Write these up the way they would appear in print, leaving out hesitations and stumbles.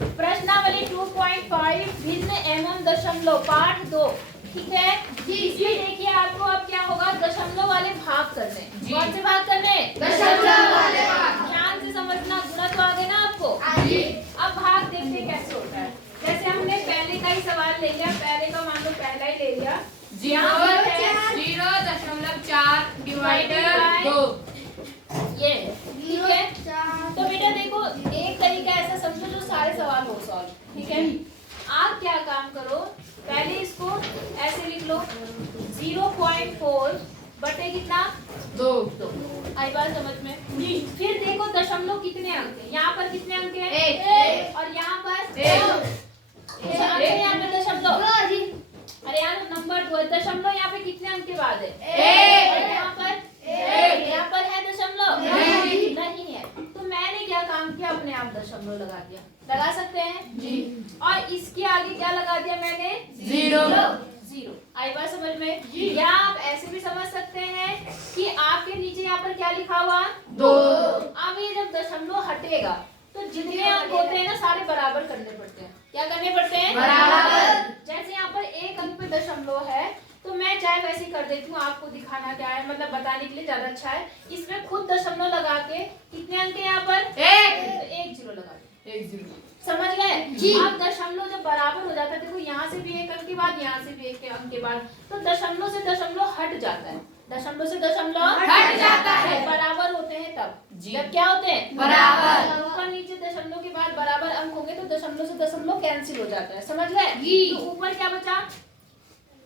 प्रश्नावली 2.5 भिन्न एवं दशमलव पाठ 2। ठीक है जी। इसमें देखिए आपको अब क्या होगा, दशमलव वाले भाग करने। कौन से भाग करने? दशमलव वाले भाग। ध्यान से समझना, गुणा तो आ गए ना आपको। अब भाग देखते कैसे होता है। जैसे हमने पहले का ही सवाल ले लिया, पहले का मान लो पहला ही ले लिया, 0.4 डिवाइडेड 2 ये। ठीक है, तो बेटा देखो एक तरीका ऐसा समझो जो सारे सवाल हो सॉल्व। ठीक है, आप क्या काम करो, पहले इसको ऐसे लिख लो 0.4 बटे कितना 2 आई बात समझ में। फिर देखो दशमलव कितने अंक है, यहाँ पर कितने अंक है? 1 और यहाँ पर 1 यहाँ पे दशमलव, अरे यार नंबर 2 दशमलव यहाँ पे कितने अंक के बाद है? 1 और यहाँ पर है दशमलव नहीं है, तो मैंने क्या काम किया, अपने आप दशमलव लगा दिया। लगा सकते हैं जी। और इसके आगे क्या लगा दिया मैंने? 0 आई बात समझ में। या आप ऐसे भी समझ सकते हैं कि आपके नीचे यहाँ पर क्या लिखा हुआ? 2। अब ये जब दशमलव हटेगा तो जितने अंक होते हैं ना सारे बराबर करने पड़ते हैं। क्या करने पड़ते हैं? बराबर। जैसे यहाँ पर एक अंक पे दशमलव है तो मैं चाहे वैसे ही कर देती हूँ, आपको दिखाना क्या है, मतलब बताने के लिए ज्यादा अच्छा है। इसमें खुद दशमलव लगा के कितने अंक है यहाँ पर? 1 तो 1 0 लगा दे। 1 0 समझ गए? अब दशमलव जब बराबर हो जाता है, देखो यहाँ से भी एक अंक के बाद, यहाँ से भी एक अंक के बाद, तो दशमलव से दशमलव हट जाता है। दशमलव से दशमलव हट जाता है। बराबर होते हैं तब जी। जब क्या होते हैं? बराबर। ऊपर नीचे दशमलव के बाद बराबर अंक होंगे तो दशमलव से दशमलव कैंसिल हो जाता है। समझ गए? तो ऊपर क्या बचा?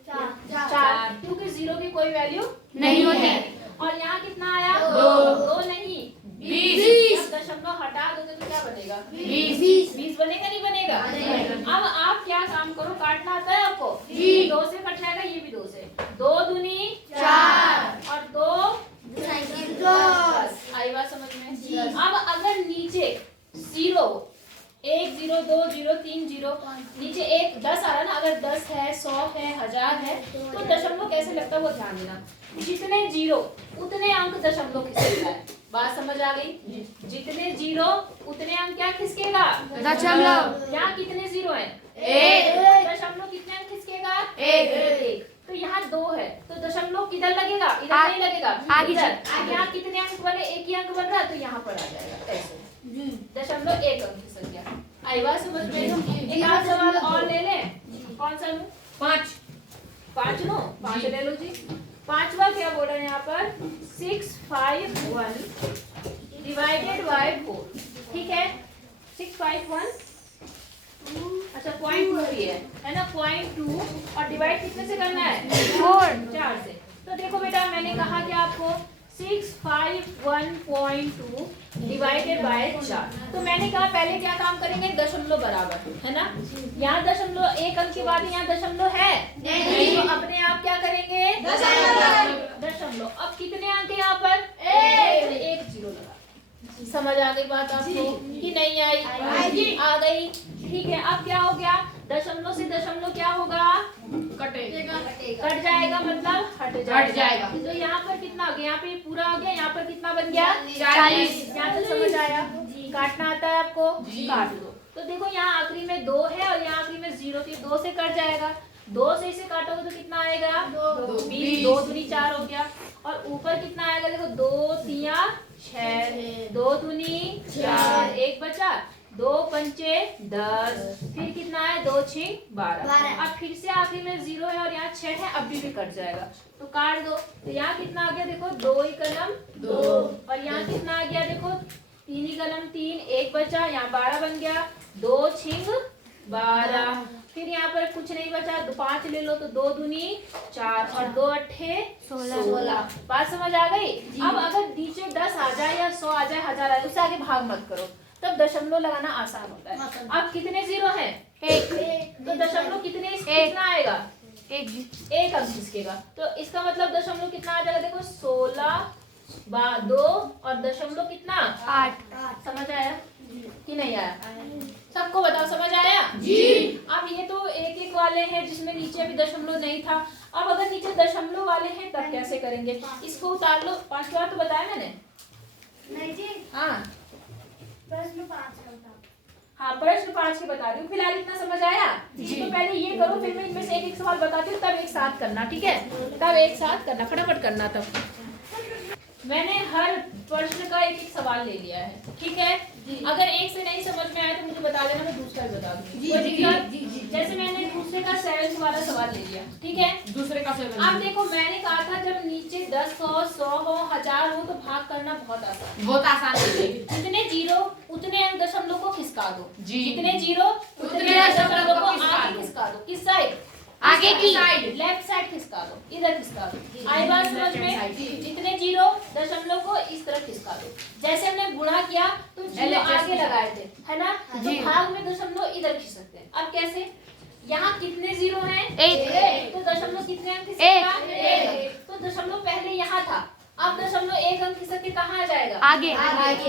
4, क्योंकि 0 की कोई वैल्यू नहीं होती। और यहाँ कितना आया? 2 नहीं 20। दशमलव हटा दोगे तो क्या बनेगा? 20 बनेगा नहीं बनेगा? अब आप क्या काम करो, काटना आता है आपको? 2 से कट जाएगा, ये भी 2 से, 2 दूनी 4 और 2 10। आई बात समझ में। अब अगर नीचे 0 1 0 2 0 3 0 नीचे एक 10 आ रहा है ना, अगर 10 है 100 है 1000 है तो दशमलव कैसे लगता है वो ध्यान देना। जितने 0 उतने अंक दशमलव खिसकेगा। बात समझ आ गई? जितने 0 उतने अंक क्या खिसकेगा? दशमलव। यहाँ कितने 0 है? 1 दशमलव कितने अंक खिसकेगा? 1 तो यहाँ 2 है तो दशमलव किधर लगेगा? इधर नहीं लगेगा, आगे इधर। यहाँ कितने अंक बने? एक ही अंक बन रहा है तो यहाँ पर आ जाएगा ऐसे। दशमलव 1 अंक खिसक गया। आई बात समझ में। एक आध सवाल और ले लें। कौन सा लूं? 5 लो, 5 ले लो जी। पांचवा क्या बोल रहे हैं यहाँ पर? 651 डिवाइडेड बाय 4। ठीक है, 651 अच्छा 0.2 भी है ना, 0.2 और डिवाइड कितने से करना है? 4 से। तो देखो बेटा मैंने कहा कि आपको 651.2 डिवाइडेड बाय 4। तो मैंने कहा पहले क्या काम करेंगे, दशमलव बराबर है ना, यहाँ दशमलव एक अंक के बाद यहाँ दशमलव है नहीं, तो अपने आप क्या करेंगे? दशमलव। अब कितने अंक है यहाँ पर? 1 0 लगा। समझ आ गई बात आपको कि नहीं आई? आ गई। ठीक है, अब क्या हो गया, दशमलव से दशमलव क्या होगा? कट जाएगा, मतलब हट जाएगा। तो यहाँ पर कितना आ गया? यहाँ पे पूरा आ गया, यहाँ पर कितना बन गया? 40। यहाँ तक समझ आया? काटना आता है आपको? काट दो। तो देखो यहाँ आखिरी में 2 है और यहाँ आखिरी में 0 थी, 2 से कट जाएगा। 2 से इसे काटोगे तो कितना आएगा? 20। 2 दूनी 4 हो गया। और ऊपर कितना आएगा? देखो 2 3 6, 2 दूनी 4, 1 बचा, 2 पंचे 10, फिर कितना है? 2 6 12। अब फिर से आखिरी में 0 है और यहाँ 6 है, अभी भी कट जाएगा तो काट दो। तो यहाँ कितना आ गया? देखो 2 ही कलम 2 और यहाँ कितना आ गया? देखो 3 ही कलम 3, 1 बचा, यहाँ 12 बन गया, 2 छिंग 12। फिर यहाँ पर कुछ नहीं बचा, 5 ले लो तो 2 दूनी 4 और 2 अट्ठे 16। बात समझ आ गई? अब अगर नीचे 10 आ जाए या 100 आ जाए, 1000 आ जाए, उससे आगे भाग मत करो, तब दशमलव लगाना आसान होता है। अब कितने 0 है? 1। तो दशमलव कितना आएगा? 1 अंक खिसकेगा। तो इसका मतलब दशमलव कितना आ जाएगा? देखो 16 2 और दशमलव कितना? 8। समझ आया कि नहीं आया? सबको बताओ समझ आया? जी। अब ये तो एक एक वाले हैं जिसमें नीचे अभी दशमलव नहीं था। अब अगर नीचे दशमलव वाले हैं तब कैसे करेंगे? इसको उतार लो। 5 बार तो बताया मैंने। नहीं जी, हाँ प्रश्न 5 का था। हाँ, प्रश्न 5 के बता रही हूँ। फिलहाल इतना समझ आया जी। तो पहले ये करो, फिर मैं इनमें से एक एक सवाल बताती हूँ, तब एक साथ करना, ठीक है? तब एक साथ करना, फटाफट करना। तब मैंने हर प्रश्न का एक एक सवाल ले लिया है, ठीक है? अगर एक से नहीं समझ में आया तो मुझे बता देना, मैं दूसरा बता दूंगी। जैसे मैंने दूसरे का 7 वाला सवाल ले लिया, ठीक है? दूसरे का 7। अब देखो, मैंने कहा था जब नीचे 10 हो, 100 हो, 1000 हो तो भाग करना बहुत आसान है। जितने जीरो उतने अंक दशमलव को खिसका दो। जितने जीरो उतने दशमलव को आगे खिसका दो। किस साइड? आगे की साइड, लेफ्ट साइड खिसका दो, इधर खिसका दो। आई बात समझ में? जितने जीरो दशमलव को इस तरफ खिसका दो। जैसे हमने गुणा किया तो जीरो आगे लगाए थे, है ना? तो भाग में दशमलव इधर खिसकते हैं। अब कैसे? यहाँ कितने जीरो हैं? एक। तो दशमलव कितने अंक खिसकेगा? एक। तो दशमलव पहले यहाँ था, अब दशमलव एक अंक खिसक के कहाँ आ जाएगा? आगे।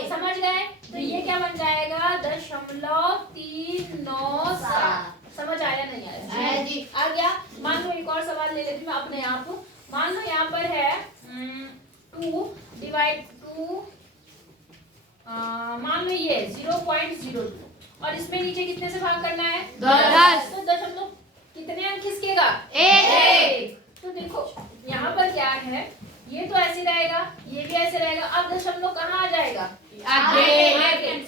समझ गए? तो ये क्या बन जाएगा? 0.397। समझ आया नहीं आया? जी आ गया। मान लो एक और सवाल ले लेती हूँ मैं अपने आप। मान लो यहाँ पर है 2 डिवाइड 2, मान लो ये 0.02 और इसमें नीचे कितने से भाग करना है? 10। तो दशमलव कितने अंक खिसकेगा? एक। तो देखो यहाँ पर क्या है, ये तो ऐसे रहेगा, ये भी ऐसे रहेगा। अब दशमलव कहाँ आ जाएगा? आगे।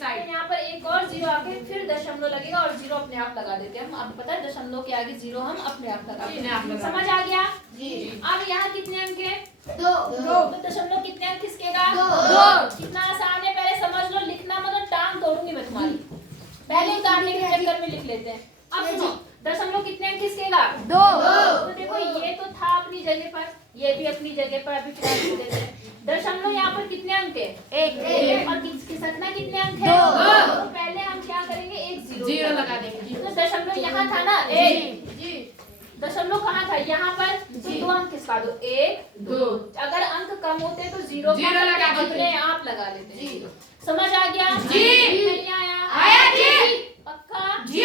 यहाँ पर एक और जीरो आके फिर दशमलव लगेगा और जीरो अपने आप लगा देते हैं हम। अब पता है दशमलव के आगे जीरो हम अपने आप लगाते हैं। समझ आ गया जी? अब यहाँ कितने अंक है? 2। तो दशमलव कितने अंक खिसकेगा? 2। कितना आसान है, पहले समझ लो। लिखना मतलब टांग तोड़ूंगी मैं तुम्हारी। पहले उतारने के चक्कर में लिख लेते हैं। अब सुनो, दशमलव कितने अंक खिसकेगा? 2। तो देखो ये तो था अपनी जगह पर, ये भी अपनी जगह पर। अभी फिलहाल लिख देते हैं। दशमलव यहाँ पर कितने अंक है? एक। और खिसकना कितने अंक है? 2। तो पहले हम क्या करेंगे? एक जीरो लगा देंगे। तो दशमलव यहाँ था ना, एक। दशमलव कहाँ था? यहाँ पर। तो 2 अंक खिसका दो, 1 2। अगर अंक कम होते तो जीरो अपने आप लगा लेते हैं। समझ आ गया जी? नहीं आया जी? पक्का जी?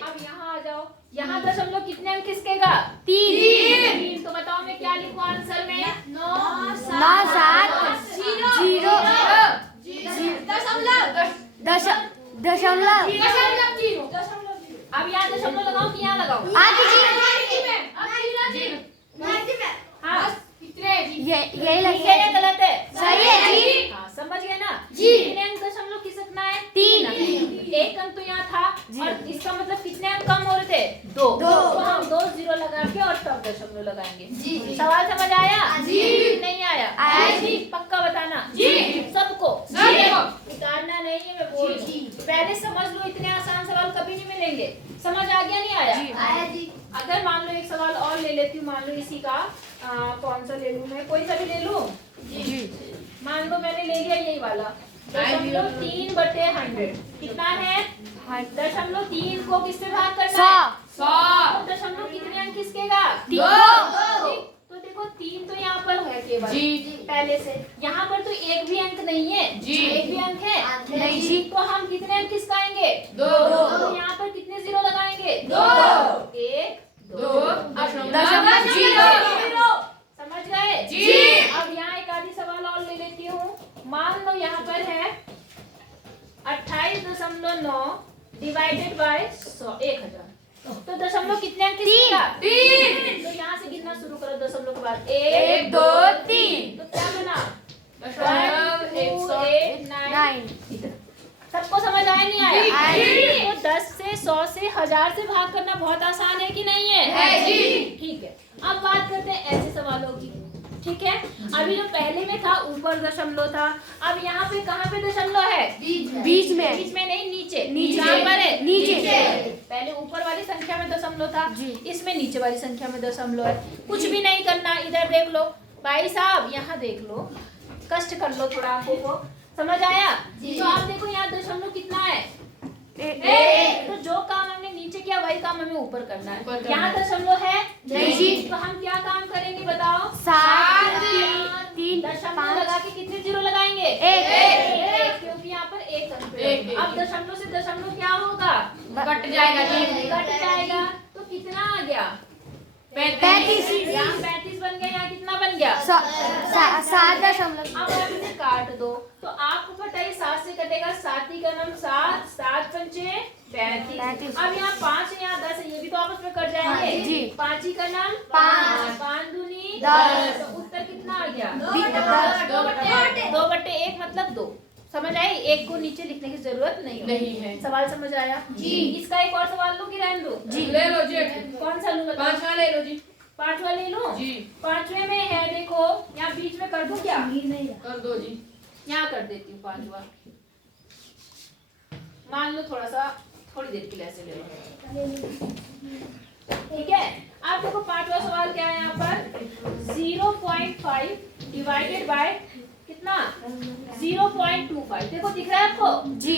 अब यहाँ आ जाओ। यहाँ दशमलव कितने अंक खिसकेगा? 3। तो बताओ मैं क्या लिखूं आंसर में? 9 7 0 दशमलव। अब यहाँ दशमलव लगाओ कि यहाँ लगाओ? यही लगे है या गलत है? सही है जी। हाँ, समझ गए ना जी? कितने अंक दशमलव खिसकना है? 3। एक अंक तो यहाँ था और इसका मतलब कितने अंक कम हो रहे थे? 2। तो हम 2 जीरो लगा के और तब दशमलव लगाएंगे जी। सवाल समझ आया जी? नहीं आया जी? पक्का बताना जी सबको। उतारना नहीं है, मैं बोल रही हूँ। पहले समझ लो, इतने आसान सवाल कभी नहीं मिलेंगे। समझ आ गया? नहीं आया जी? अगर मान लो एक सवाल और ले लेती हूँ, मान लो इसी का कौन सा ले लूँ मैं? कोई सा भी ले लूँ जी। मान लो मैंने ले लिया यही वाला 3/100। कितना है? 3 को किससे भाग करना है? 100। तो दशमलव कितने अंक खिसकेगा? 2। तो देखो 3 तो यहाँ पर है केवल जी पहले से। यहाँ पर तो एक भी अंक नहीं है जी। एक भी अंक है नहीं जी। तो हम कितने अंक खिसकाएंगे? 2। तो यहाँ पर कितने जीरो लगाएंगे? 2। 1 2 दशमलव 0। समझ गए जी? अब यहाँ एक आधी सवाल और ले लेती हूँ। मान लो यहाँ पर है 28.9 डिवाइडेड बाय 1000। तो दशमलव कितने अंक खिसकेगा? 3। तो यहाँ से गिनना शुरू करो दशमलव के बाद। 1 2 3। तो क्या बना? 109। सबको समझ आया नहीं आया? तो 10 से 100 से 1000 से भाग करना बहुत आसान है कि नहीं है जी? ठीक है। अब बात करते हैं ऐसे सवालों की, ठीक है? अभी जो पहले में था ऊपर दशमलव था, अब यहाँ पे कहाँ पे दशमलव है? बीच में नहीं, नीचे यहाँ पर है। नीचे पहले ऊपर वाली संख्या में दशमलव था, इसमें नीचे वाली संख्या में दशमलव है। कुछ भी नहीं करना, इधर देख लो भाई साहब, यहाँ देख लो, कष्ट कर लो थोड़ा आंखों को। समझ आया? तो आप देखो यहाँ दशमलव कितना है? 1। तो जो काम हमने नीचे किया वही काम हमें ऊपर करना है। यहाँ दशमलव है नहीं, तो हम क्या काम करेंगे बताओ? 3 दशमलव लगा के कितने जीरो लगाएंगे? 1। क्योंकि यहाँ पर एक अंक। अब दशमलव से दशमलव क्या होगा? कट जाएगा। तो कितना आ गया? 35। यहाँ 35 बन गया, यहाँ कितना बन गया? 7 दशमलव। अब आप इसे काट दो। तो आपको पता है 7 से कटेगा 7 ही का नाम 7, 7 पंचे 35। अब यहाँ 5 है, यहाँ 10 है, ये भी तो आपस में कट जाएंगे। जी। 5 ही का नाम 5, 5 दूनी 10। तो उत्तर कितना आ गया? 2/1 मतलब 2। समझ आई? एक को नीचे लिखने की जरूरत नहीं है। सवाल समझ आया जी? इसका एक और सवाल लूं कि रहने दो? जी ले लो जी। कौन सा लूं? 5वां ले लो जी। 5वां ले लो जी। 5वें में है, देखो यहाँ बीच में कर दूं क्या? कर दो जी। यहाँ कर देती हूँ 5वां। मान लो थोड़ी देर के लिए ऐसे ले लो, ठीक है। अब देखो 5वां सवाल क्या है यहाँ पर? 0.5 डिवाइडेड बाय कितना? 0.25। देखो दिख रहा है आपको? जी।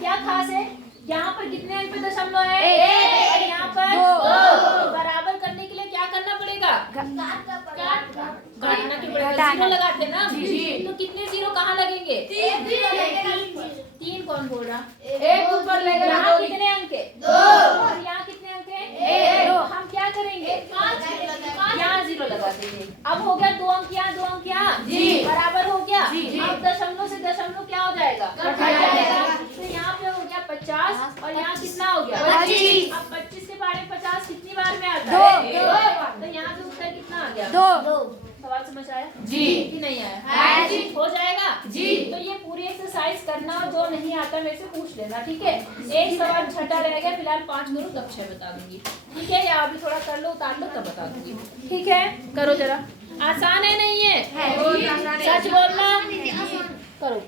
क्या खास है? यहाँ पर कितने अंक पे दशमलव है? एक। और यहाँ पर 2। बराबर करने के लिए क्या करना पड़ेगा? काटना क्यों पड़ेगा? घटाना। 0 लगाते हैं ना? जी। तो कितने 0 कहाँ लगेंगे? 3 कौन बोल रहा? एक ऊपर ले गया यहाँ दो। कितने अंक है? 2। और यहाँ कितने अंक है? 1। तो हम क्या करेंगे? यहाँ 0 लगा देंगे। अब हो गया 2 अंक यहाँ, 2 अंक यहाँ, जी। बराबर हो गया। जी। अब दशमलव से दशमलव क्या हो जाएगा? कट जाएगा। तो यहाँ पे हो गया 50 और यहाँ कितना हो गया? 25। अब 25 के बारे में 50 कितनी बार में आता 2। है? तो यहाँ पे उत्तर कितना आ गया? 2। सवाल समझ आया जी। कि नहीं आया? हाँ जी। हो जाएगा जी। तो ये पूरी एक्सरसाइज करना, और जो नहीं आता मेरे से पूछ लेना, ठीक है। एक सवाल छठा रह गया, फिलहाल 5 करो तब 6 बता दूंगी, ठीक है। या अभी थोड़ा कर लो, उतार लो तब बता दूंगी, ठीक है। करो जरा, आसान है नहीं है? बहुत आसान है। सच बोलना, करो।